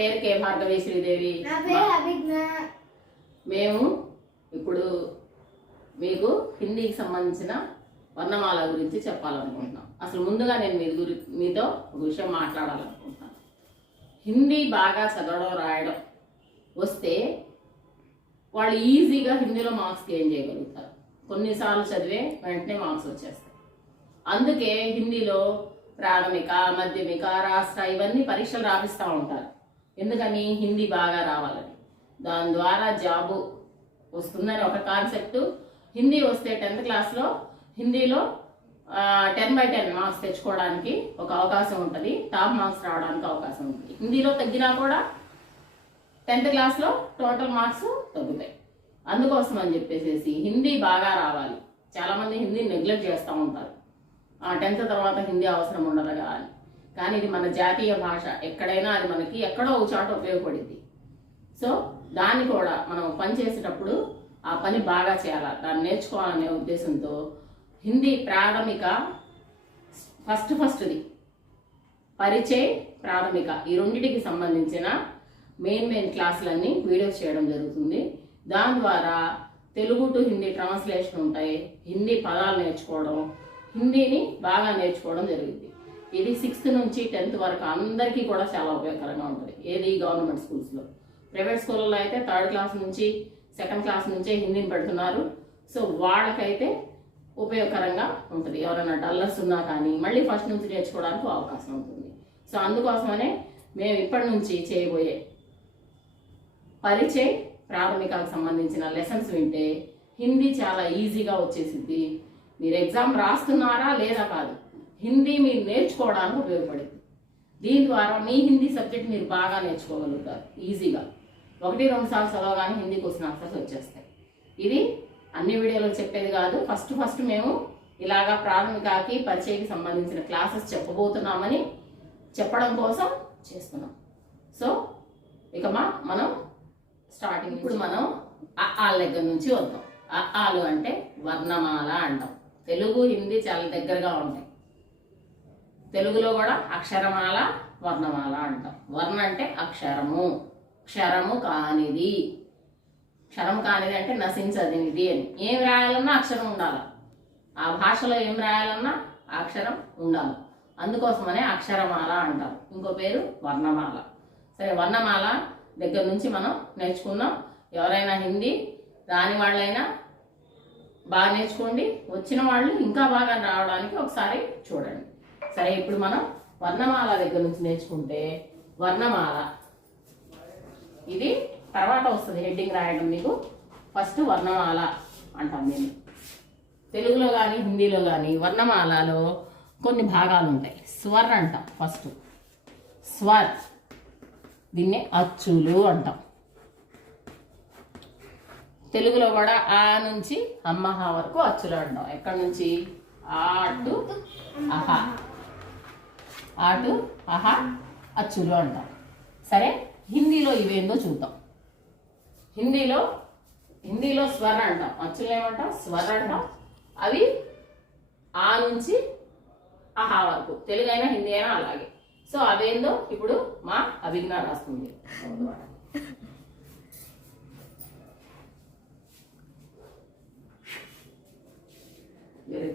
పేరు కే భార్గవి శ్రీదేవి మేము ఇప్పుడు మీకు హిందీకి సంబంధించిన వర్ణమాల గురించి చెప్పాలనుకుంటున్నాం. అసలు ముందుగా నేను మీ గురి మీతో ఒక విషయం మాట్లాడాలనుకుంటున్నాను. హిందీ బాగా చదవడం రాయడం వస్తే వాళ్ళు ఈజీగా హిందీలో మార్క్స్ గెయిన్ చేయగలుగుతారు. కొన్నిసార్లు చదివే వెంటనే మార్క్స్ వచ్చేస్తాయి. అందుకే హిందీలో ప్రాథమిక మాధ్యమిక రాష్ట్ర ఇవన్నీ పరీక్షలు రాపిస్తూ ఉంటారు. ఎందుకని? హిందీ బాగా రావాలని దాని ద్వారా జాబు వస్తుందని ఒక కాన్సెప్ట్. హిందీ వస్తే టెన్త్ క్లాస్లో హిందీలో టెన్ బై టెన్ మార్క్స్ తెచ్చుకోవడానికి ఒక అవకాశం ఉంటుంది. టాప్ మార్క్స్ రావడానికి అవకాశం ఉంటుంది. హిందీలో తగ్గినా కూడా టెన్త్ క్లాస్లో టోటల్ మార్క్స్ తగ్గుతాయి. అందుకోసం అని చెప్పేసి హిందీ బాగా రావాలి. చాలామంది హిందీ నెగ్లెక్ట్ చేస్తూ ఉంటారు. టెన్త్ తర్వాత హిందీ అవసరం ఉండదు అని. కానీ ఇది మన జాతీయ భాష. ఎక్కడైనా అది మనకి ఎక్కడో ఒక చోట ఉపయోగపడింది. సో దాన్ని కూడా మనం పని చేసేటప్పుడు ఆ పని బాగా చేయాలి? దాన్ని నేర్చుకోవాలనే ఉద్దేశంతో హిందీ ప్రాథమిక ఫస్ట్ ఫస్ట్ది. పరిచయ ప్రాథమిక. ఈ రెండింటికి సంబంధించిన మెయిన్ మెయిన్ క్లాసులన్నీ వీడియోస్ చేయడం జరుగుతుంది. దాని ద్వారా తెలుగు టు హిందీ ట్రాన్స్లేషన్ ఉంటాయి. హిందీ పదాలు నేర్చుకోవడం హిందీని బాగా నేర్చుకోవడం జరుగుతుంది ఇది సిక్స్త్ నుంచి టెన్త్ వరకు అందరికీ కూడా చాలా ఉపయోగకరంగా ఉంటుంది. ఏది గవర్నమెంట్ స్కూల్స్లో. ప్రైవేట్ స్కూళ్ళలో అయితే థర్డ్ క్లాస్ నుంచి సెకండ్ క్లాస్ నుంచే హిందీని పెడుతున్నారు. సో వాళ్ళకైతే ఉపయోగకరంగా ఉంటుంది. ఎవరైనా డల్లర్స్ ఉన్నా కానీ మళ్ళీ ఫస్ట్ నుంచి నేర్చుకోవడానికి అవకాశం ఉంటుంది. సో అందుకోసమనే మేము ఇప్పటి నుంచి చేయబోయే పరిచయ ప్రాథమికాలకు సంబంధించిన లెసన్స్ వింటే హిందీ చాలా ఈజీగా వచ్చేసింది మీరు ఎగ్జామ్ రాస్తున్నారా లేదా కాదు. హిందీ మీరు నేర్చుకోవడానికి ఉపయోగపడింది. దీని ద్వారా మీ హిందీ సబ్జెక్ట్ మీరు బాగా నేర్చుకోగలుగుతారు ఈజీగా. ఒకటి రెండు సార్లు చదవగానే హిందీ క్వశ్చన్ ఆన్సర్స్ వచ్చేస్తాయి. ఇది అన్ని వీడియోలో చెప్పేది కాదు. ఫస్ట్ ఫస్ట్ మేము ఇలాగా ప్రాథమికాకి పరిచయకి సంబంధించిన క్లాసెస్ చెప్పబోతున్నామని చెప్పడం కోసం చేస్తున్నాం. సో ఇక మా మనం స్టార్టింగ్ ఇప్పుడు మనం ఆల దగ్గర నుంచి వద్దాం. ఆలు అంటే వర్ణమాల అంటాం. తెలుగు హిందీ చాలా దగ్గరగా ఉంటాయి. తెలుగులో కూడా అక్షరమాల వర్ణమాల అంటాం. వర్ణ అంటే అక్షరము. క్షరము కానిది. క్షరం కానిది అంటే నశించదినిది అని. ఏం రాయాలన్నా అక్షరం ఉండాలి. ఆ భాషలో ఏం రాయాలన్నా అక్షరం ఉండాలి. అందుకోసమనే అక్షరమాల అంటారు ఇంకో పేరు వర్ణమాల. సరే వర్ణమాల దగ్గర నుంచి మనం నేర్చుకున్నాం ఎవరైనా హిందీ రాని వాళ్ళైనా బాగా నేర్చుకోండి. వచ్చిన వాళ్ళు ఇంకా బాగా రావడానికి ఒకసారి చూడండి. సరే ఇప్పుడు మనం వర్ణమాల దగ్గర నుంచి నేర్చుకుంటే వర్ణమాల. ఇది తర్వాత వస్తుంది హెడ్డింగ్ రాయడం మీకు. ఫస్ట్ వర్ణమాల అంటాం మేము. తెలుగులో కానీ హిందీలో కానీ వర్ణమాలలో కొన్ని భాగాలు ఉంటాయి. స్వర్ అంటాం ఫస్ట్. స్వర్. దీన్నే అచ్చులు అంటాం. తెలుగులో కూడా ఆ నుంచి అమ్మహ వరకు అచ్చులు అంటాం. ఎక్కడి నుంచి? ఆ టు అహ. ఆటు అహా అచ్చులు అంటాం. సరే? హిందీలో ఇవేందో చూద్దాం. హిందీలో హిందీలో స్వర అంటాం. అచ్చులు ఏమంటాం? స్వర అంటాం. అవి ఆ నుంచి అహా వరకు. తెలుగు అయినా హిందీ అయినా అలాగే. సో అవేందో ఇప్పుడు మా అభిజ్ఞ రాస్తుంది. వేరే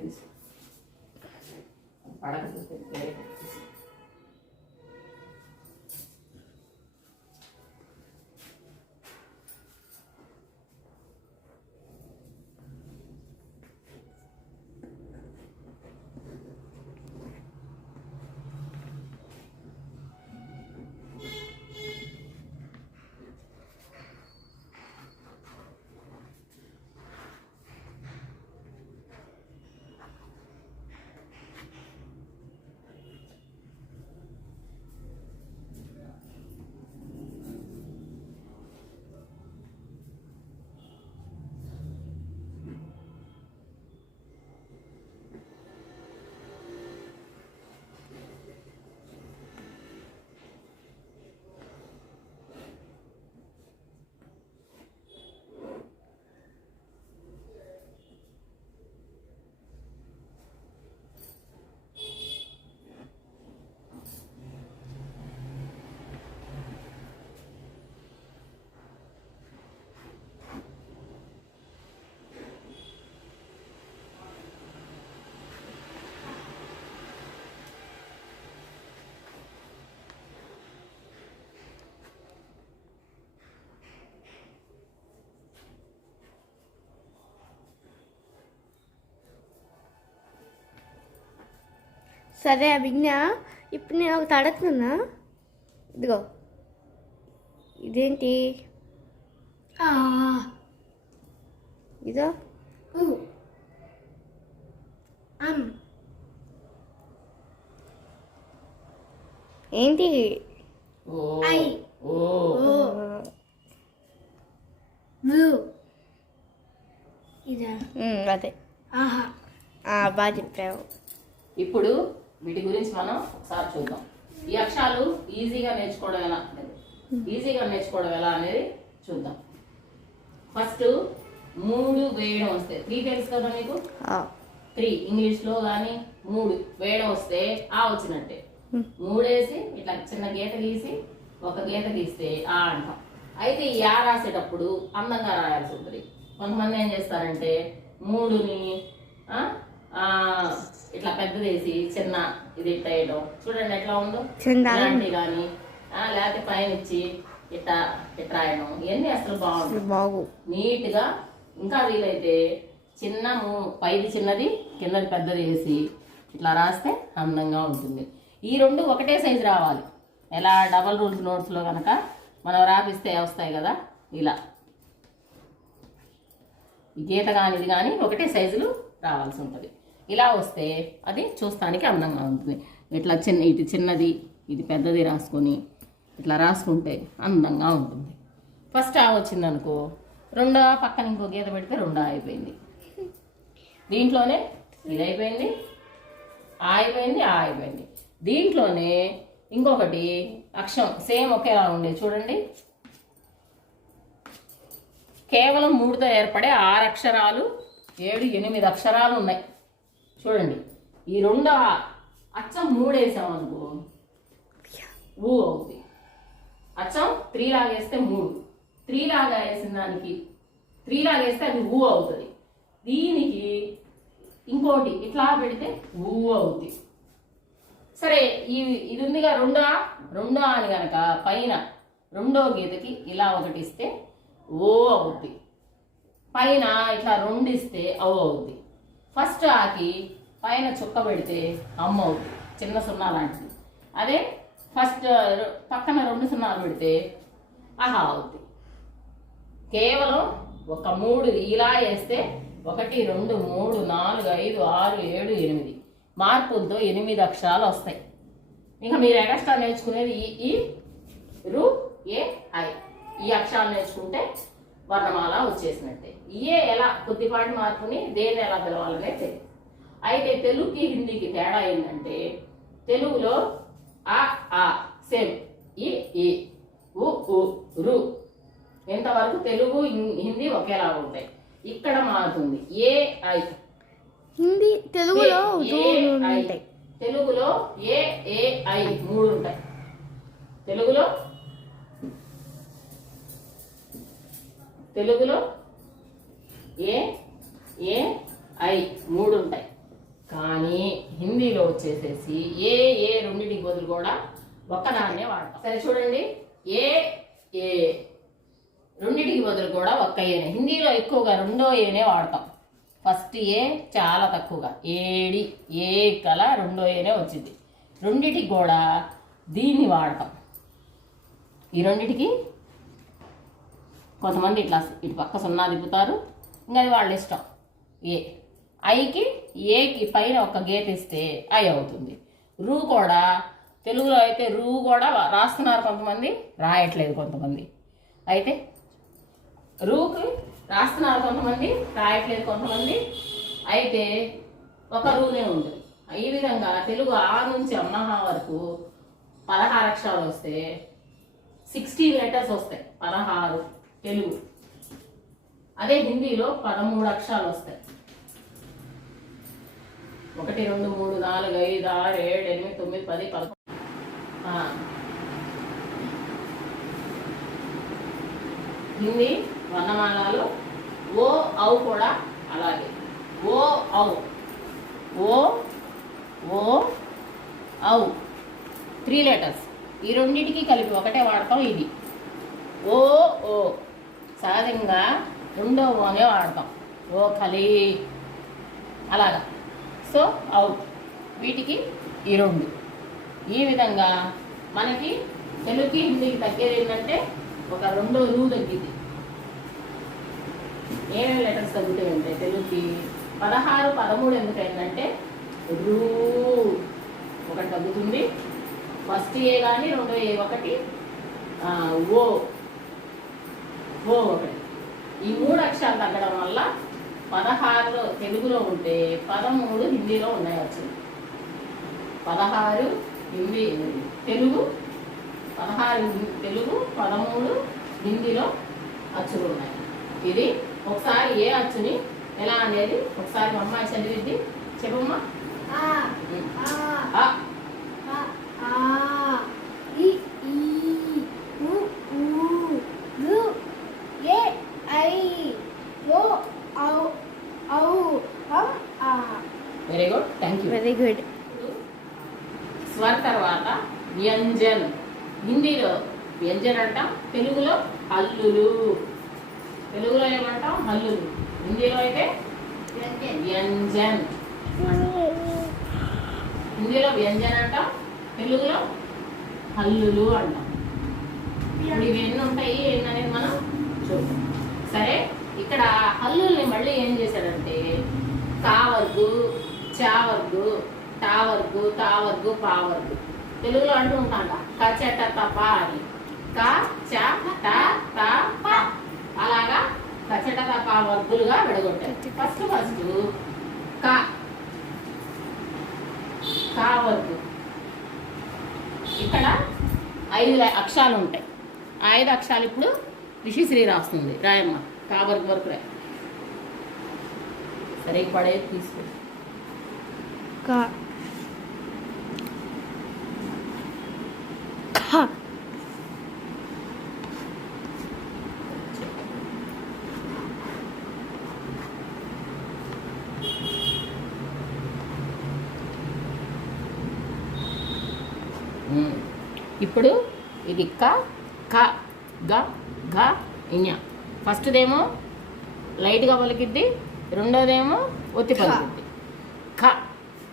సరే అభిజ్ఞ. ఇప్పుడు నేను ఒకటి అడుగుతున్నా ఇదిగో. ఇదేంటి? ఇదో. ఏంటి? ఓ. ఐ. ఓ. ఇదా? అదే. బాగా చెప్పావు. ఇప్పుడు వీటి గురించి మనం ఒకసారి చూద్దాం. ఈ అక్షరాలు ఈజీగా నేర్చుకోవడం ఎలా ఈజీగా నేర్చుకోవడం ఎలా అనేది చూద్దాం. ఫస్ట్ మూడు వేయడం వస్తాయి త్రీ తెలుసు కదా మీకు? త్రీ ఇంగ్లీష్లో కానీ మూడు. వేయడం వస్తే ఆ వచ్చినట్టే. మూడేసి ఇట్లా చిన్న గీత గీసి ఒక గీత గీస్తే ఆ అంటాం. అయితే ఈ ఆ రాసేటప్పుడు అందంగా రాయాల్సి ఉంటుంది. కొంతమంది ఏం చేస్తారంటే మూడుని ఇట్లా పెద్దదేసి చిన్న ఇది ఇట్లా వేయడం చూడండి ఎట్లా ఉందో. ఇలాంటివి కానీ లేకపోతే పైన ఇచ్చి ఇట్లా ఇట్లా రాయడం. ఇవన్నీ అసలు బాగుంటుంది బాగు నీట్గా ఇంకా వీలైతే చిన్న పైది చిన్నది కిందది పెద్దది వేసి ఇట్లా రాస్తే అందంగా ఉంటుంది. ఈ రెండు ఒకటే సైజు రావాలి. ఎలా డబల్ రూల్స్ నోట్స్లో కనుక మనం రాపిస్తే వస్తాయి కదా ఇలా. గీత కానీ ఇది కానీ ఒకటే సైజులు రావాల్సి ఉంటుంది. ఇలా వస్తే అది చూస్తానికి అందంగా ఉంటుంది ఇట్లా చిన్న ఇది చిన్నది ఇది పెద్దది రాసుకొని ఇట్లా రాసుకుంటే అందంగా ఉంటుంది. ఫస్ట్ ఆ వచ్చిందనుకో రెండో పక్కన ఇంకో గీత పెడితే రెండో అయిపోయింది. దీంట్లోనే ఇది అయిపోయింది ఆ అయిపోయింది ఆ అయిపోయింది. దీంట్లోనే ఇంకొకటి అక్షరం సేమ్ ఒకేలా ఉండేది చూడండి. కేవలం మూడుతో ఏర్పడే ఆరు అక్షరాలు ఏడు ఎనిమిది అక్షరాలు ఉన్నాయి. చూడండి. ఈ రెండు అచ్చం మూడు వేసాం అనుకో. ఊ అవుతుంది అచ్చం త్రీ లాగా వేస్తే మూడు. త్రీ లాగా వేసిన దానికి త్రీ లాగా వేస్తే అది ఊ అవుతుంది. దీనికి ఇంకోటి ఇట్లా పెడితే ఊ అవుతుంది సరే ఈ ఇది ఉందిగా రెండో? రెండో అని గనక పైన రెండో గీతకి ఇలా ఒకటి ఇస్తే ఓ అవుద్ది. పైన ఇట్లా రెండు ఇస్తే అవు అవుద్ది. ఫస్ట్ ఆకి పైన చుక్క పెడితే అమ్మ అవుతుంది చిన్న సున్నా లాంటిది. అదే ఫస్ట్ పక్కన రెండు సున్నాలు పెడితే అహా అవుతుంది కేవలం ఒక మూడు ఇలా వేస్తే ఒకటి రెండు మూడు నాలుగు ఐదు ఆరు ఏడు ఎనిమిది. మార్పులతో ఎనిమిది అక్షరాలు వస్తాయి. ఇంకా మీరు ఎక్స్ట్రా నేర్చుకునేది ఈ ఈ రు ఏ ఐ. ఈ అక్షరాలు నేర్చుకుంటే వర్ణమాల వచ్చేసినట్టే. ఏ ఎలా కొద్దిపాటి మార్పుని దేని ఎలా పిలవాలనే తెలియదు. అయితే తెలుగుకి హిందీకి తేడా ఏంటంటే తెలుగులో ఆ ఆ సేమ్ ఈ ఈ ఉ ఉ రు. ఇంతవరకు తెలుగు హిందీ ఒకేలా ఉంటాయి. ఇక్కడ మారుతుంది. A I. హిందీ తెలుగులో తెలుగులో ఏ ఏ ఐ మూడు ఉంటాయి. తెలుగులో? తెలుగులో ఏ ఏ ఐ మూడు ఉంటాయి. కానీ హిందీలో వచ్చేసేసి ఏ ఏ రెండింటికి బదులు కూడా ఒక్కదాన్నే వాడతాం. సరే చూడండి. ఏ ఏ రెండింటికి బదులు కూడా ఒక్క ఏనే. హిందీలో ఎక్కువగా రెండో ఏనే వాడతాం. ఫస్ట్ ఏ చాలా తక్కువగా. ఏడి ఏ కల రెండో ఏనే వచ్చింది. రెండిటికి కూడా దీన్ని వాడతాం. ఈ రెండిటికి కొంతమంది ఇట్లా ఇటు పక్క సున్నా దిగుతారు ఇంకా అది వాళ్ళ ఇష్టం. ఏ. ఐకి ఏకి పైన ఒక గీత ఇస్తే ఐ అవుతుంది. రూ కూడా తెలుగులో అయితే రూ కూడా రాస్తున్నారు కొంతమంది రాయట్లేదు కొంతమంది. అయితే రూకి రాస్తున్నారు కొంతమంది రాయట్లేదు కొంతమంది. అయితే ఒక రూనే ఉంటుంది ఈ విధంగా తెలుగు ఆ నుంచి అమ్మహ వరకు పదహారు అక్షరాలు వస్తే సిక్స్టీన్ లెటర్స్ వస్తాయి. పదహారు తెలుగు. అదే హిందీలో పదమూడు అక్షరాలు వస్తాయి. ఒకటి రెండు మూడు నాలుగు ఐదు ఆరు ఏడు ఎనిమిది తొమ్మిది పది పదకొండు. హిందీ వర్ణమాలలో. ఓ ఔ కూడా అలాగే. ఓ ఔ. ఓ ఓ ఔ. Three letters. ఈ రెండింటికి కలిపి ఒకటే వాడతాం ఇది. ఓ ఓ. సహజంగా రెండో ఓనే వాడతాం. ఓ కలి అలాగా. సో అవుట్ వీటికి ఈ రెండు ఈ విధంగా మనకి తెలుగుకి హిందీకి తగ్గేది ఏంటంటే ఒక రెండో రూ తగ్గింది. ఏమేమి లెటర్స్ తగ్గుతాయంటే తెలుగుకి? పదహారు పదమూడు ఎందుకైందంటే రూ ఒకటి తగ్గుతుంది. ఫస్ట్ ఏ కానీ రెండో ఏ ఒకటి ఓ ఓ ఒకటి. ఈ మూడు అక్షరాలు తగ్గడం వల్ల పదహారులో తెలుగులో ఉంటే పదమూడు హిందీలో ఉన్నాయి వచ్చింది పదహారు హిందీ తెలుగు పదహారు తెలుగు పదమూడు హిందీలో అచ్చులు ఉన్నాయి. ఇది ఒకసారి ఏ అచ్చుని ఎలా అనేది ఒకసారి మా అమ్మాయి చదివిద్ది. చెప్పమ్మా ఆ ఆ ఆ, ఆ ఆ ఈ ఈ ఉ ఊ లు ఏ ఐ ఓ ఔ ఔ అం ఆ very good thank you very good స్వర్ తర్వాత వ్యంజన్. హిందీలో వ్యంజన్ అంటాం తెలుగులో హల్లులు తెలుగులో ఏమంటాం? హల్లులు హిందీలో అయితే వ్యంజన్. హిందీలో వ్యంజన్ అంటాం తెలుగులో హల్లులు అంటాం. ఇప్పుడు ఇవి ఎన్ని ఉంటాయి? ఏంటనేది మనం చూద్దాం. సరే ఇక్కడ హల్లుల్ని మళ్ళీ ఏం చేశాడంటే కా చావర్గు టావర్గు తావర్గు పావర్గు. తెలుగులో అంటూ ఉంటాం కచట తప అని. క చ ట త ప. అలాగా కచట తప వర్గులుగా విడగొట్టారు. ఫస్ట్ ఫస్ట్ క కా వర్గు. ఇక్కడ ఐదు అక్షరాలు ఉంటాయి. ఆ ఐదు అక్షరాలు ఇప్పుడు రిషిశ్రీ రాస్తుంది. రాయమ్మ. కావర్గు వరకు రాయ సరే పడే తీసుకో. కా. ఇప్పుడు ఇది క క గ ఘ ఇన్య ఫస్ట్దేమో లైట్గా పలికిద్ది రెండోదేమో ఒత్తి పలికిద్ది. ఖ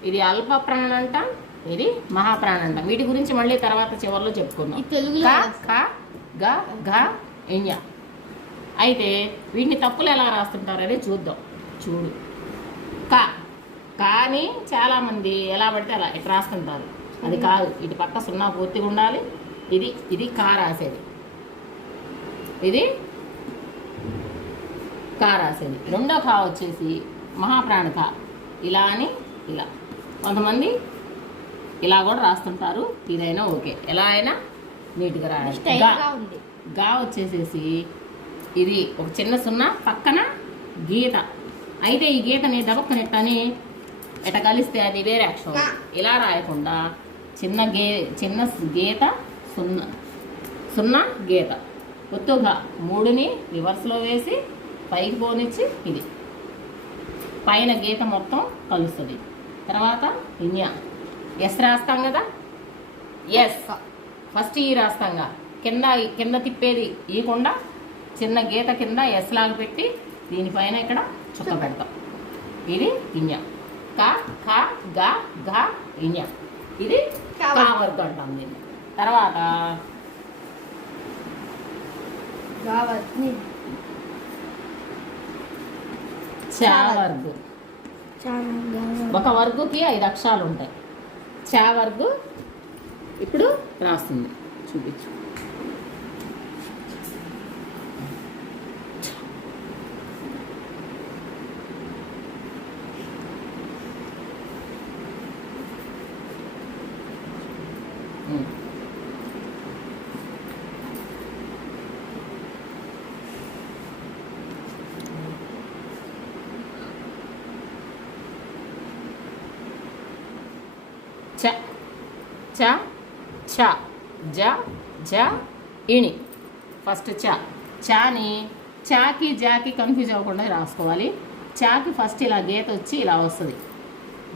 ఇది అల్ప ప్రాణం అంటాం ఇది మహాప్రాణం అంటాం వీటి గురించి మళ్ళీ తర్వాత చివరిలో చెప్పుకుందాం. ఖ గ అయితే వీటిని తప్పులు ఎలా రాస్తుంటారు అనేది చూద్దాం. చూడు. క. కానీ చాలామంది ఎలా పడితే అలా ఇటు రాస్తుంటారు. అది కాదు. ఇటు పక్క సున్నా పూర్తిగా ఉండాలి. ఇది ఇది కా రాసేది. ఇది కా రాసేది. రెండో కా వచ్చేసి మహాప్రాణ కా. ఇలా అని ఇలా. కొంతమంది ఇలా కూడా రాస్తుంటారు. ఇదైనా ఓకే. ఎలా అయినా నీట్గా రాయాలి. గా. వచ్చేసేసి ఇది ఒక చిన్న సున్నా పక్కన గీత. అయితే ఈ గీతని దబక్కనెట్టని ఎట కలిస్తే అది వేరే అక్షరం. ఇలా రాయకుండా చిన్న గే చిన్న గీత సున్నా సున్నా గీత. ఒత్తుగా మూడుని రివర్స్లో వేసి పైకి పోనిచ్చి ఇది. పైన గీత మొత్తం కలుస్తుంది. తర్వాత ఇన్యా ఎస్ రాస్తాం కదా? ఎస్. ఫస్ట్ ఈ రాస్తాంగా కింద. కింద తిప్పేది ఇయకుండా చిన్న గీత కింద ఎస్ లాగా పెట్టి దీనిపైన ఇక్కడ చుక్క పెడతాం. ఇది ఇన్య క ఖ గ ఘ ఇన్య ఇది కా కా వర్గం అంటాం దీన్ని. తర్వాత గావత్ని చా వర్గు. చాలా గావ ఒక వర్గుకి ఐదు అక్షరాలు ఉంటాయి. చా వర్గు ఇప్పుడు రాస్తుంది. చూపించు ఉమ్. చ చ ఛ జ జ ఇణి. ఫస్ట్ చ. చాని చాకి జాకి కన్ఫ్యూజ్ అవ్వకుండా రాసుకోవాలి. చాకి ఫస్ట్ ఇలా గీత వచ్చి ఇలా వస్తుంది.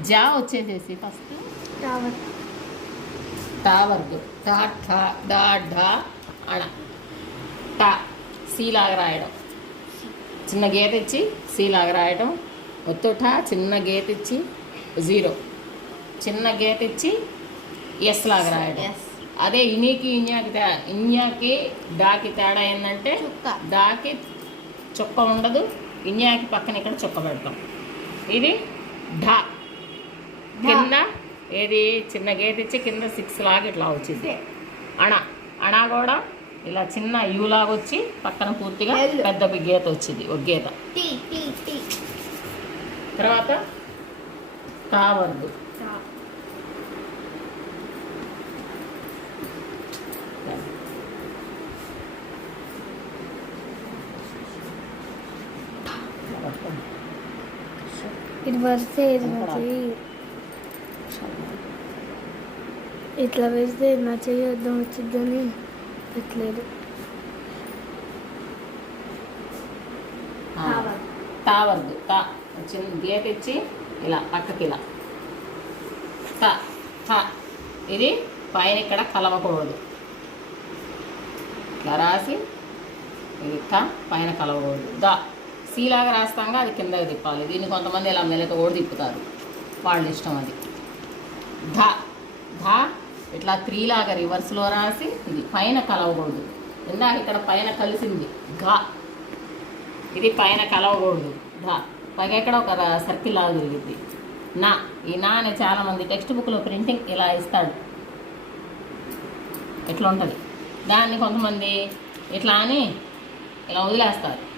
జా వచ్చేసేసి ఫస్ట్ టా వర్గు టా ఠా డా ఢా అణ. టా సి లాగా రాయడం. చిన్న గీత ఇచ్చి సి లాగా రాయడం ఒత్తు ఠా చిన్న గీత ఇచ్చి జీరో. చిన్న గీత ఇచ్చి ఎస్ లాగా రాయడం ఎస్. అదే ఇనికి ఇన్యాకి ఇన్యాకి డాకి తేడా ఏంటంటే. డాకి చుక్క ఉండదు ఇన్యాకి పక్కన ఇక్కడ చుక్క పెడతాం. ఇది ఢా. కింద ఏది చిన్న గీత ఇచ్చి కింద సిక్స్ లాగా ఇట్లా వచ్చింది. అణ. అణ కూడా ఇలా చిన్న యూ లాగా వచ్చి పక్కన పూర్తిగా. పెద్ద గీత వచ్చింది ఒక గీత. తర్వాత కావర్దు ఇది వస్తే ఇది నా చెయ్యి. ఇట్లా వేస్తే నా చెయ్యి అర్థం వచ్చిద్దని పెట్టలేదు. తావద్దు. తా చిన్న గీత ఇచ్చి ఇలా పక్కకి ఇలా తా తా. ఇది పైన ఇక్కడ కలవకూడదు. ఇట్లా రాసి ఇది తా పైన కలవకూడదు. దా. సీలాగా రాస్తాంగా అది కిందకి తిప్పాలి. దీన్ని కొంతమంది ఇలా మెలక కూడా తిప్పుతారు. వాళ్ళ ఇష్టం అది. ధ ధ ఇట్లా త్రీ లాగా రివర్స్లో రాసి ఇది పైన కలవకూడదు. ఇందాక ఇక్కడ పైన కలిసింది. ఘ. ఇది పైన కలవకూడదు. ధ. పైగా ఇక్కడ ఒక సర్కిల్ లాగా తిరిగింది నా. ఈ నా అని చాలామంది టెక్స్ట్ బుక్లో ప్రింటింగ్ ఇలా ఇస్తాడు. ఇట్లా ఉంటుంది? దాన్ని కొంతమంది ఇట్లా అని ఇలా వదిలేస్తారు.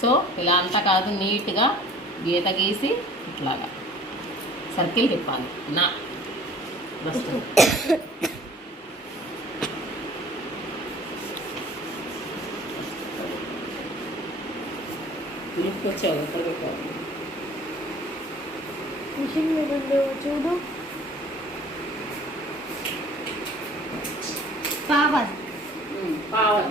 సో ఇలా అంతా కాదు నీట్గా గీత గీసి ఇట్లాగా సర్కిల్ తిప్పాలి. నా. వచ్చావు మిషన్ మీద ఉండేవో చూడు. Power power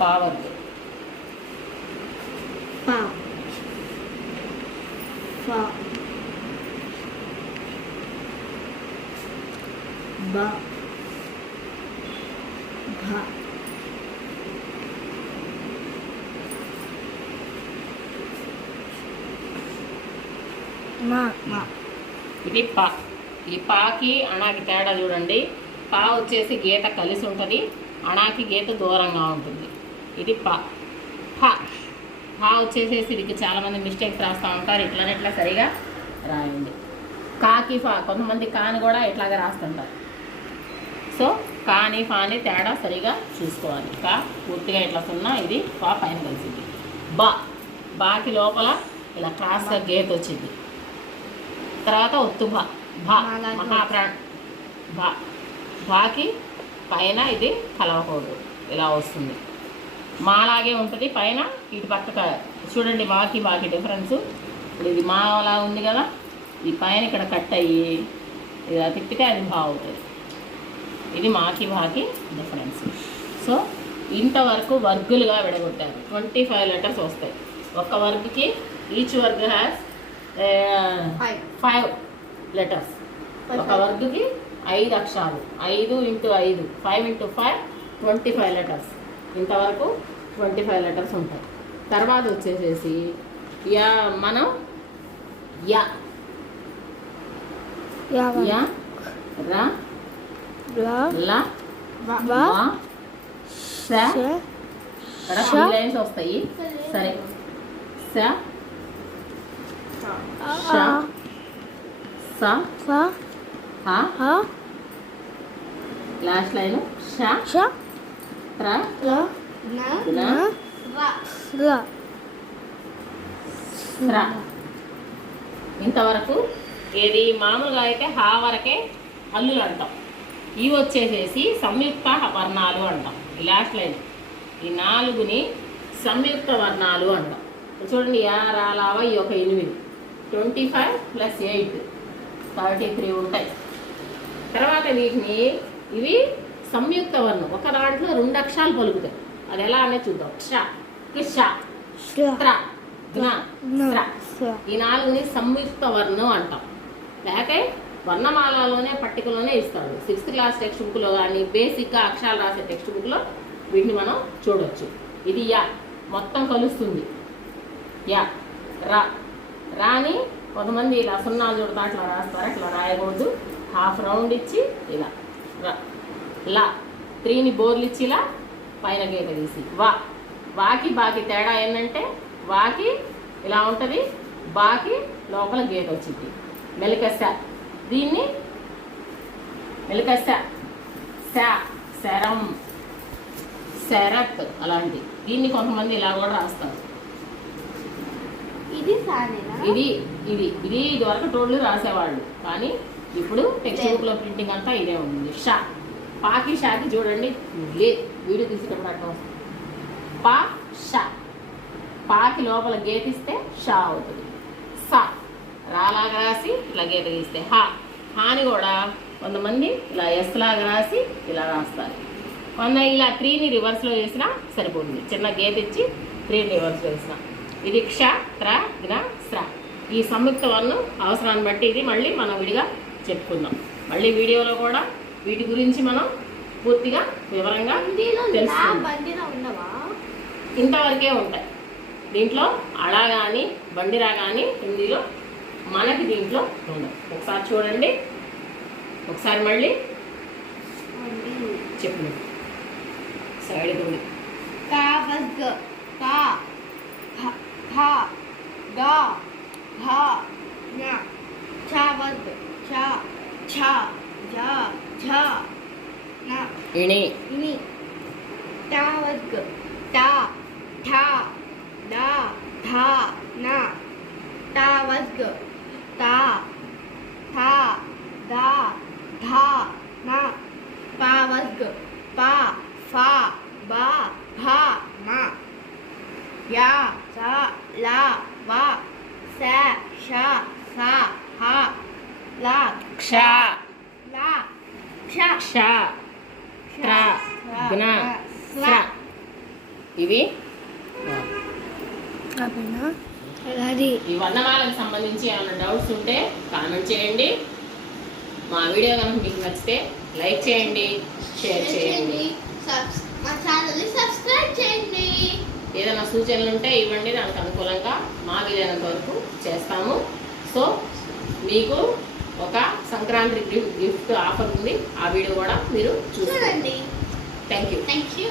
పావద్దు. పావ్ ఫా బా. భా మా. మా. ఇది పా. ఈ పాకి అణాకి తేడా చూడండి. పా వచ్చేసి గీత కలిసి ఉంటుంది. అణాకి గీత దూరంగా ఉంటుంది. ఇది పా పా. పా వచ్చేసేసి ఇది చాలామంది మిస్టేక్స్ రాస్తూ ఉంటారు. ఇట్లా ఇట్లా సరిగా రాయండి. కాకి ఫా కొంతమంది కాని కూడా ఇట్లాగే రాస్తుంటారు. సో కాని ఫాని తేడా సరిగా చూసుకోవాలి. కా పూర్తిగా ఇట్లా సున్నా ఇది పా పైన కలిసింది. బా బాకి లోపల ఇలా క్రాస్గా గీత వచ్చింది. తర్వాత ఒత్తు భా భా మాలాగే మహాప్రాణ్ భా భాకి పైన ఇది కలవకూడదు. ఇలా వస్తుంది. మాలాగే ఉంటుంది. పైన ఇటు పక్క చూడండి మాకి బాకి డిఫరెన్స్ ఇప్పుడు ఇది మాలా ఉంది కదా ఈ పైన ఇక్కడ కట్ అయ్యి ఇలా తిప్పితే అది బా అవుతుంది ఇది మాకి బాకి డిఫరెన్స్ సో ఇంతవరకు వర్గులుగా విడగొట్టారు. ట్వంటీ ఫైవ్ లెటర్స్ వస్తాయి. ఒక్క వర్గ్కి ఈచ్ వర్గ్ హ్యాస్ ఫైవ్ లెటర్స్ ఒక వర్గ్కి ఐదు అక్షరాలు. ఐదు ఇంటూ ఐదు. Five into five twenty five letters. ఇంతవరకు ట్వంటీ ఫైవ్ లెటర్స్ ఉంటాయి. తర్వాత వచ్చేసేసి యా మనం యా. యా రా లా స ఇక్కడ లైన్స్ వస్తాయి. సరే. స స హా లాస్ట్ లైన్. ష. ష. ర. న ఇంతవరకు ఏది మామూలుగా అయితే హా వరకే హల్లులు అంటాం. ఇవి వచ్చేసేసి సంయుక్త వర్ణాలు అంటాం. ఈ లాస్ట్ లైన్. ఈ నాలుగుని సంయుక్త వర్ణాలు అంటాం. చూడండి యా రాలావ ఈ ఒక ఎనిమిది. Twenty five plus eight. Thirty three ఉంటాయి. తర్వాత వీటిని ఇవి సంయుక్త వర్ణం ఒక దాంట్లో రెండు అక్షరాలు పలుకుతాయి. అది ఎలా అనేది చూద్దాం. క్ష కృష త్ర ఈ నాలుగుని సంయుక్త వర్ణం అంటాం. లేకపోతే వర్ణమాలలోనే పట్టికలోనే ఇస్తాడు సిక్స్త్ క్లాస్ టెక్స్ట్ బుక్లో కానీ బేసిక్గా అక్షరాలు రాసే టెక్స్ట్ బుక్లో వీటిని మనం చూడొచ్చు. ఇది యా మొత్తం కలుస్తుంది. యా రా. రాని కొంతమంది ఇలా సున్నాలు చూడతా అట్లా రాస్తారు అట్లా రాయకూడదు. హాఫ్ రౌండ్ ఇచ్చి ఇలా. లా. త్రీని బోర్లు ఇచ్చి ఇలా పైన గీత తీసి వా. వాకి బాకి తేడా ఏంటంటే వాకి ఇలా ఉంటుంది బాకి లోపల గీత వచ్చింది. మెలికస. దీన్ని మెలికస. శా శరం. శరత్ అలాంటి. దీన్ని కొంతమంది ఇలా కూడా రాస్తారు. ఇది ఇది ఇది ఇది వరకు టోళ్ళు రాసేవాళ్ళు. కానీ ఇప్పుడు టెక్స్ట్ బుక్లో ప్రింటింగ్ అంతా ఇదే ఉంది. షా పాకి షాకి చూడండి. లే వీడియో వస్తుంది పా షా. పాకి లోపల గీతిస్తే షా అవుతుంది. సా. రాలాగా రాసి ఇట్లా గీత గీస్తే హా. హాని కూడా కొంతమంది ఇలా ఎస్ లాగా రాసి ఇలా రాస్తారు. కొంత ఇలా త్రీని రివర్స్లో చేసినా సరిపోతుంది. చిన్న గీత ఇచ్చి త్రీని రివర్స్లో వేసిన. ఇది క్ష త్ర గ్న స్ర ఈ సంయుక్త వర్ణం అవసరాన్ని బట్టి ఇది మళ్ళీ మనం విడిగా చెప్పుకుందాం. మళ్ళీ వీడియోలో కూడా వీటి గురించి మనం పూర్తిగా వివరంగా ఇంతవరకే ఉంటాయి. దీంట్లో అలా కానీ బండిరా కానీ హిందీలో మనకి దీంట్లో ఉండవు. ఒకసారి చూడండి. ఒకసారి మళ్ళీ చెప్పండి సైడ్ ఉంది ञा छा वर्ग छा छा जा झा ना ఇణి इनी टा वर्ग टा ठा डा धा ना टा वर्ग ता था दा धा ना पा वर्ग पा फा बा भा मा या सा ला वा క్ష క్ష క్ష ఇవి? ఈ వర్ణమాలకు సంబంధించి ఏమైనా డౌట్స్ ఉంటే కామెంట్ చేయండి. మా వీడియో కనుక మీకు నచ్చితే లైక్ చేయండి షేర్ చేయండి. చేయండి. ఏదైనా సూచనలు ఉంటే ఇవ్వండి దానికి అనుకూలంగా మా వీలైనంత వరకు చేస్తాము. సో మీకు ఒక సంక్రాంతి గిఫ్ట్ ఆఫర్ ఉంది. ఆ వీడియో కూడా మీరు చూడండి చూడండి. Thank you thank you